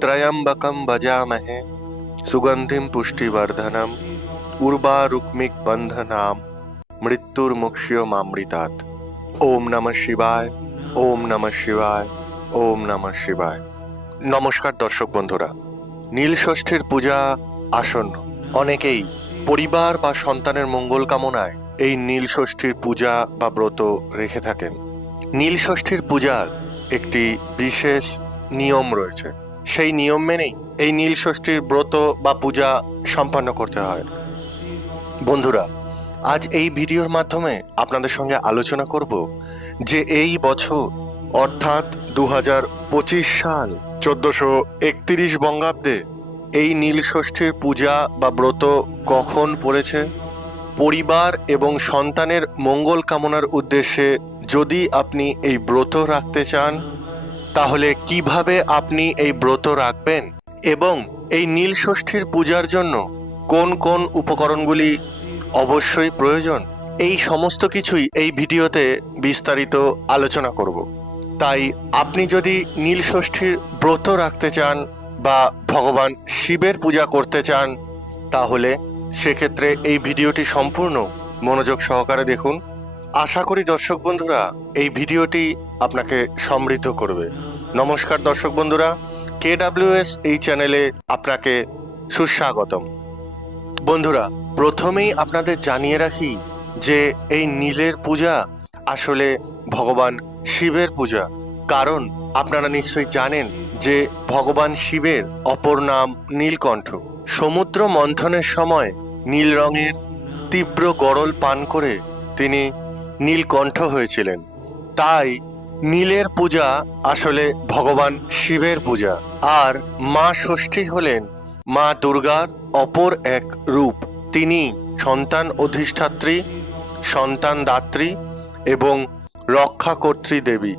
ত্রয়ম্বকম ভজামহে সুগন্ধিম পুষ্টিবর্ধনম উর্বারুক্মিক বন্ধনাম মৃত্যুর মামৃতাৎ ওম নমঃ শিবায় ওম নমঃ শিবায় ওম নমঃ শিবায় নমস্কার দর্শক বন্ধুরা নীল ষষ্ঠীর পূজা আসন্ন। অনেকেই পরিবার বা সন্তানের মঙ্গল কামনায় এই নীল ষষ্ঠীর পূজা বা ব্রত রেখে থাকেন। নীল ষষ্ঠীর পূজার একটি বিশেষ নিয়ম রয়েছে। সেই নিয়ম মেনেই এই নীল ষষ্ঠীর ব্রত বা পূজা সম্পন্ন করতে হয়। বন্ধুরা, আজ এই ভিডিওর মাধ্যমে আপনাদের সঙ্গে আলোচনা করব যে এই বছর, অর্থাৎ দু পঁচিশ সাল, চোদ্দশো একত্রিশ বঙ্গাব্দে এই নীল ষষ্ঠীর পূজা বা ব্রত কখন পড়েছে? পরিবার এবং সন্তানের মঙ্গল কামনার উদ্দেশ্যে যদি আপনি এই ব্রত রাখতে চান তাহলে কীভাবে আপনি এই ব্রত রাখবেন? এবং এই নীল ষষ্ঠীর পূজার জন্য কোন কোন উপকরণগুলি অবশ্যই প্রয়োজন? এই সমস্ত কিছুই এই ভিডিওতে বিস্তারিত আলোচনা করব। তাই আপনি যদি নীল ষষ্ঠীর ব্রত রাখতে চান বা ভগবান শিবের পূজা করতে চান, তাহলে সেক্ষেত্রে এই ভিডিওটি সম্পূর্ণ মনোযোগ সহকারে দেখুন। আশা করি দর্শক বন্ধুরা, এই ভিডিওটি আপনাকে সমৃদ্ধ করবে। নমস্কার দর্শক বন্ধুরা কে এই চ্যানেলে আপনাকে সুস্বাগতম। বন্ধুরা, প্রথমেই আপনাদের জানিয়ে রাখি যে এই নীলের পূজা আসলে ভগবান শিবের পূজা। কারণ আপনারা নিশ্চয়ই জানেন যে ভগবান শিবের অপর নাম নীলকণ্ঠ। সমুদ্র মন্থনের সময় নীল রঙের তীব্র গরল পান করে তিনি নীলকণ্ঠ হয়েছিলেন। তাই নীলের পূজা আসলে ভগবান শিবের পূজা। আর মা ষষ্ঠী হলেন মা দুর্গার অপর এক রূপ। তিনি সন্তান অধিষ্ঠাত্রী, সন্তান দাত্রী এবং রক্ষাকর্ত্রী দেবী।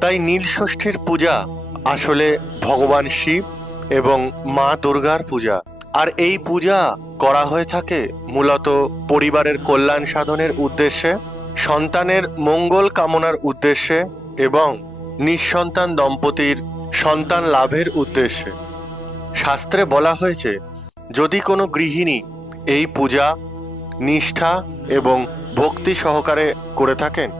তাই নীল ষষ্ঠীর পূজা আসলে ভগবান শিব এবং মা দুর্গার পূজা। আর এই পূজা করা হয়ে থাকে মূলত পরিবারের কল্যাণ সাধনের উদ্দেশ্যে। সন্তানের মঙ্গল কামনার উদ্দেশ্যে এবং নিঃসন্তান দম্পতির সন্তান লাভের উদ্দেশ্যে। শাস্ত্রে বলা হয়েছে, যদি কোনো গৃহিণী এই পূজা, নিষ্ঠা এবং ভক্তি সহকারে করে থাকেন,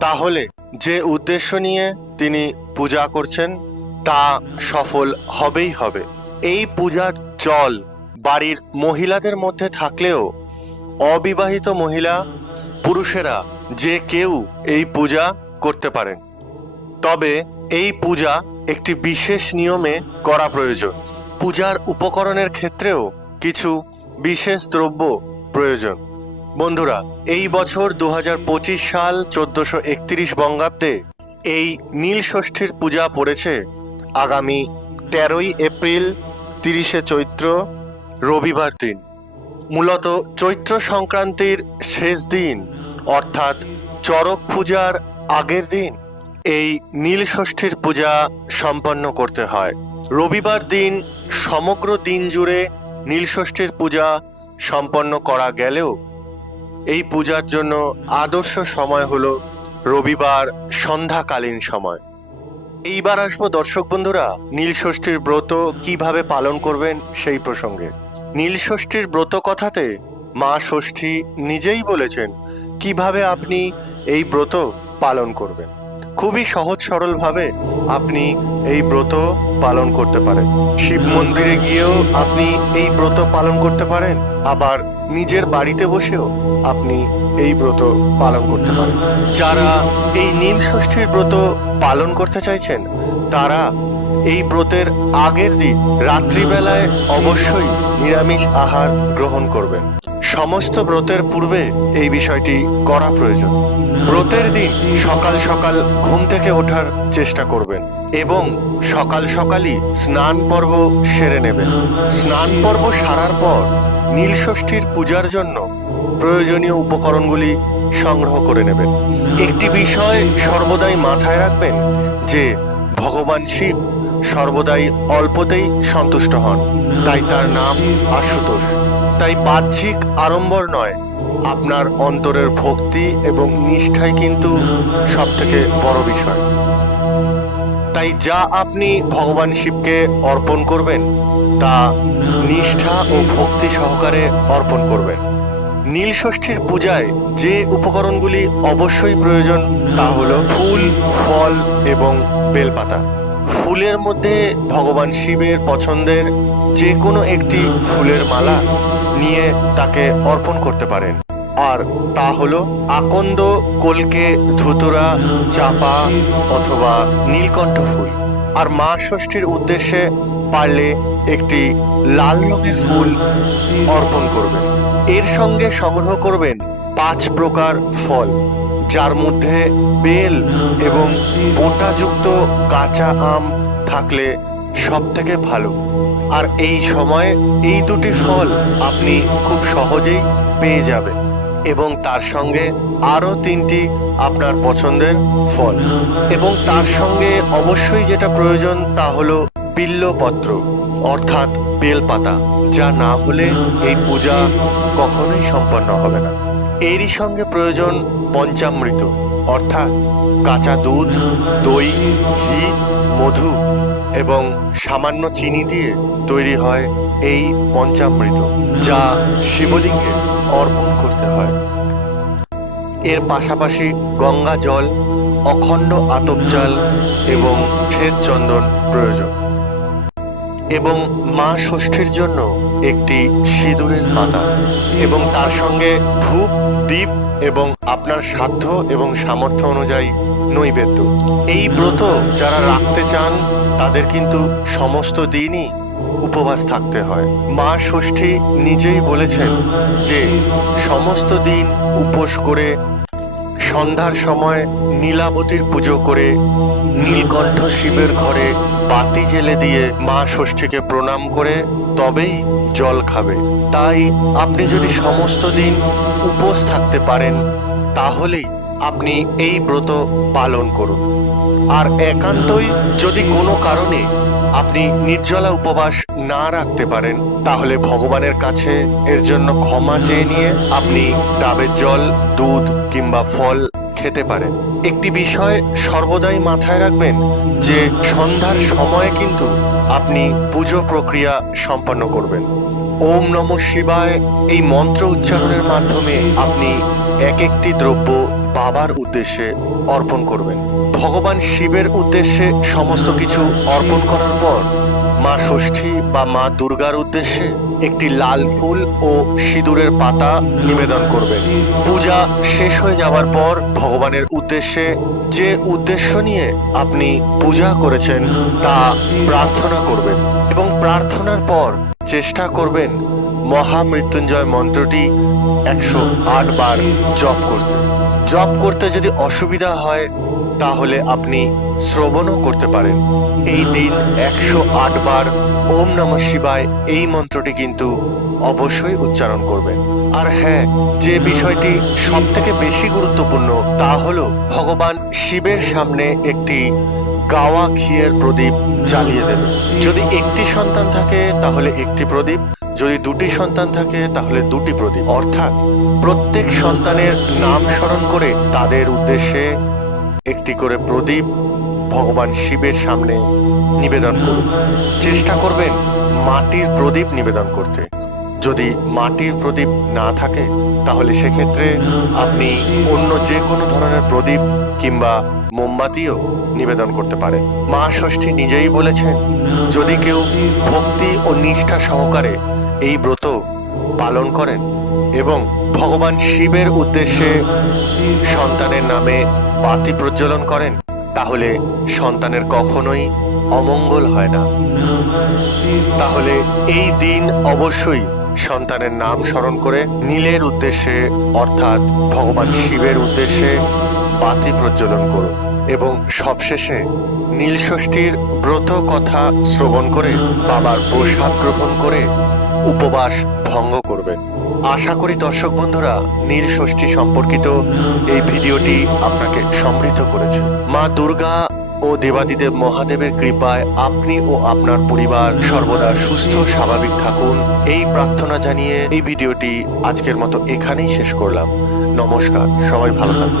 তাহলে যে উদ্দেশ্য নিয়ে তিনি পূজা করছেন, তা সফল হবেই হবে। এই পূজার চল বাড়ির মহিলাদের মধ্যে থাকলেও অবিবাহিত মহিলা পুরুষেরা যে কেউ এই পূজা করতে পারেন। তবে এই পূজা একটি বিশেষ নিয়মে করা প্রয়োজন। পূজার উপকরণের ক্ষেত্রেও কিছু বিশেষ দ্রব্য প্রয়োজন। বন্ধুরা, এই বছর দু হাজার পঁচিশ সাল চোদ্দশো একত্রিশ বঙ্গাব্দে এই নীল ষষ্ঠীর পূজা পড়েছে আগামী তেরোই এপ্রিল তিরিশে চৈত্র রবিবার দিন। মূলত চৈত্র সংক্রান্তির শেষ দিন, অর্থাৎ চড়ক পূজার আগের দিন। এই নীল ষষ্ঠীর পূজা সম্পন্ন করতে হয়। রবিবার দিন সমগ্র দিন জুড়ে নীল ষষ্ঠীর পূজা সম্পন্ন করা গেলেও এই পূজার জন্য আদর্শ সময় হলো রবিবার সন্ধ্যাকালীন সময়। এইবার আসব দর্শক বন্ধুরা, নীল ষষ্ঠীর ব্রত কীভাবে পালন করবেন সেই প্রসঙ্গে। নীল ষষ্ঠীর ব্রত কথাতে মা ষষ্ঠী নিজেই বলেছেন, কীভাবে আপনি এই ব্রত পালন করবেন? খুবই সহজ সরলভাবে আপনি এই ব্রত পালন করতে পারেন। শিব মন্দিরে গিয়েও আপনি এই ব্রত পালন করতে পারেন, আবার নিজের বাড়িতে বসেও আপনি এই ব্রত পালন করতে পারেন। যারা এই নীল ষষ্ঠীর ব্রত পালন করতে চাইছেন, তারা এই ব্রতের আগের দিন রাত্রিবেলায় অবশ্যই নিরামিষ আহার গ্রহণ করবেন। সমস্ত ব্রতের পূর্বে এই বিষয়টি করা প্রয়োজন। ব্রতের দিন সকাল সকাল ঘুম থেকে ওঠার চেষ্টা করবেন এবং সকাল সকালই স্নান পর্ব সেরে নেবেন। স্নান পর্ব সারার পর নীলষষ্ঠীর পূজার জন্য প্রয়োজনীয় উপকরণগুলি সংগ্রহ করে নেবেন। একটি বিষয় সর্বদাই মাথায় রাখবেন যে ভগবান শিব সর্বদাই অল্পতেই সন্তুষ্ট হন। তাই তার নাম আশুতোষ। তাই বাহ্যিক আড়ম্বর নয়, আপনার অন্তরের ভক্তি এবং নিষ্ঠাই কিন্তু সব থেকে বড় বিষয়। তাই যা আপনি ভগবান শিবকে অর্পণ করবেন, তা নিষ্ঠা ও ভক্তি সহকারে অর্পণ করবেন। নীল ষষ্ঠীর পূজায় যে উপকরণগুলি অবশ্যই প্রয়োজন, তা হল ফুল, ফল এবং বেলপাতা। ফুলের মধ্যে ভগবান শিবের পছন্দের যে কোনো একটি ফুলের মালা নিয়ে তাকে অর্পণ করতে পারেন। আর তা হলো আকন্দ, কলকে, ধুতুরা, চাপা অথবা নীলকণ্ঠ ফুল। আর মা ষষ্ঠীর উদ্দেশ্যে পারলে একটি লাল রঙের ফুল অর্পণ করবেন। এর সঙ্গে সংগ্রহ করবেন পাঁচ প্রকার ফল। যার মধ্যে বেল এবং বোটাযুক্ত কাঁচা আম থাকলে সব থেকে ভালো। আর এই সময় এই দুটি ফল আপনি খুব সহজেই পেয়ে যাবেন এবং তার সঙ্গে আরও তিনটি আপনার পছন্দের ফল। এবং তার সঙ্গে অবশ্যই যেটা প্রয়োজন তা হলো বিল্লপত্র অর্থাৎ বেলপাতা, যা না হলে এই পূজা কখনোই সম্পন্ন হবে না। এরই সঙ্গে প্রয়োজন পঞ্চামৃত। অর্থাৎ কাঁচা দুধ, দই, ঘি, মধু এবং সামান্য চিনি দিয়ে তৈরি হয় এই পঞ্চামৃত, যা শিবলিঙ্গে অর্পণ করতে হয়। এর পাশাপাশি গঙ্গা জল, অখণ্ড আতপ চাল এবং শ্বেত চন্দন প্রয়োজন। এবং মা ষষ্ঠীর জন্য একটি সিঁদুরের পাতা এবং তার সঙ্গে ধূপ, দীপ এবং আপনার সাধ্য এবং সামর্থ্য অনুযায়ী নৈবেদ্য। এই ব্রত যারা রাখতে চান, তাদের কিন্তু সমস্ত দিনই উপবাস থাকতে হয়। মা ষষ্ঠী নিজেই বলেছেন যে, সমস্ত দিন উপোস করে সন্ধ্যার সময় নীলাবতীর পুজো করে নীলকণ্ঠ শিবের ঘরে পাতি জেলে দিয়ে মা ষষ্ঠীকে প্রণাম করে তবেই জল খাবে। তাই আপনি যদি সমস্ত দিন উপোস থাকতে পারেন, তাহলেই আপনি এই ব্রত পালন করুন। আর একান্তই যদি কোনো কারণে আপনি নির্জলা উপবাস না রাখতে পারেন, তাহলে ভগবানের কাছে এর জন্য ক্ষমা চেয়ে নিয়ে আপনি ডাবের জল, দুধ কিংবা ফল খেতে পারেন। একটি বিষয় সর্বদাই মাথায় রাখবেন যে সন্ধ্যার সময়ে কিন্তু আপনি পুজো প্রক্রিয়া সম্পন্ন করবেন। ওম নম শিবায় এই মন্ত্র উচ্চারণের মাধ্যমে আপনি এক একটি দ্রব্য বাবার উদ্দেশ্যে অর্পণ করবেন। ভগবান শিবের উদ্দেশ্যে সমস্ত কিছু অর্পণ করার পর মা ষষ্ঠী বা মা দুর্গার উদ্দেশ্যে একটি লাল ফুল ও সিঁদুরের পাতা নিবেদন করবেন। পূজা শেষ হয়ে যাওয়ার পর ভগবানের উদ্দেশ্যে যে উদ্দেশ্য নিয়ে আপনি পূজা করেছেন তা প্রার্থনা করবেন এবং প্রার্থনার পর চেষ্টা করবেন মহামৃত্যুঞ্জয় মন্ত্রটি একশো আট বার জপ করতে। জপ করতে যদি অসুবিধা হয়, তাহলে আপনি শ্রবণও করতে পারেন। এই দিন একশো আট বার ওম নম শিবায় এই মন্ত্রটি কিন্তু অবশ্যই উচ্চারণ করবেন। আর হ্যাঁ যে বিষয়টি সব থেকে বেশি গুরুত্বপূর্ণ, তা হলো ভগবান শিবের সামনে একটি গাওয়া ঘিয়ের প্রদীপ জ্বালিয়ে দেবে যদি একটি সন্তান থাকে, তাহলে একটি প্রদীপ। যদি দুটি সন্তান থাকে, তাহলে দুটি প্রদীপ। অর্থাৎ প্রত্যেক সন্তানের নাম স্মরণ করে তাদের উদ্দেশ্যে একটি করে প্রদীপ ভগবান শিবের সামনে নিবেদন করুন। চেষ্টা করবেন মাটির প্রদীপ নিবেদন করতে। যদি মাটির প্রদীপ না থাকে, তাহলে সেক্ষেত্রে আপনি অন্য যে কোনো ধরনের প্রদীপ কিংবা মোমবাতিও নিবেদন করতে পারে মা ষষ্ঠী নিজেই বলেছেন, যদি কেউ ভক্তি ও নিষ্ঠা সহকারে এই ব্রত পালন করেন এবং ভগবান শিবের উদ্দেশ্যে সন্তানের নামে বাতি প্রজ্বলন করেন, তাহলে সন্তানের কখনোই অমঙ্গল হয় না। তাহলে এই দিন অবশ্যই সন্তানের নাম স্মরণ করে নীলের উদ্দেশ্যে, অর্থাৎ ভগবান শিবের উদ্দেশ্যে বাতি প্রজ্বলন করুন এবং সবশেষে নীলষষ্ঠীর ব্রত কথা শ্রবণ করে বাবার প্রসাদ গ্রহণ করে উপবাস ভঙ্গ করবেন। আশা করি দর্শক বন্ধুরা, নীল ষষ্ঠী সম্পর্কিত এই ভিডিওটি আপনাকে সমৃদ্ধ করেছে। মা দুর্গা ও দেবাদিদেব মহাদেবের কৃপায় আপনি ও আপনার পরিবার সর্বদা সুস্থ, স্বাভাবিক থাকুন। এই প্রার্থনা জানিয়ে এই ভিডিওটি আজকের মতো এখানেই শেষ করলাম। নমস্কার, সবাই ভালো থাকুন।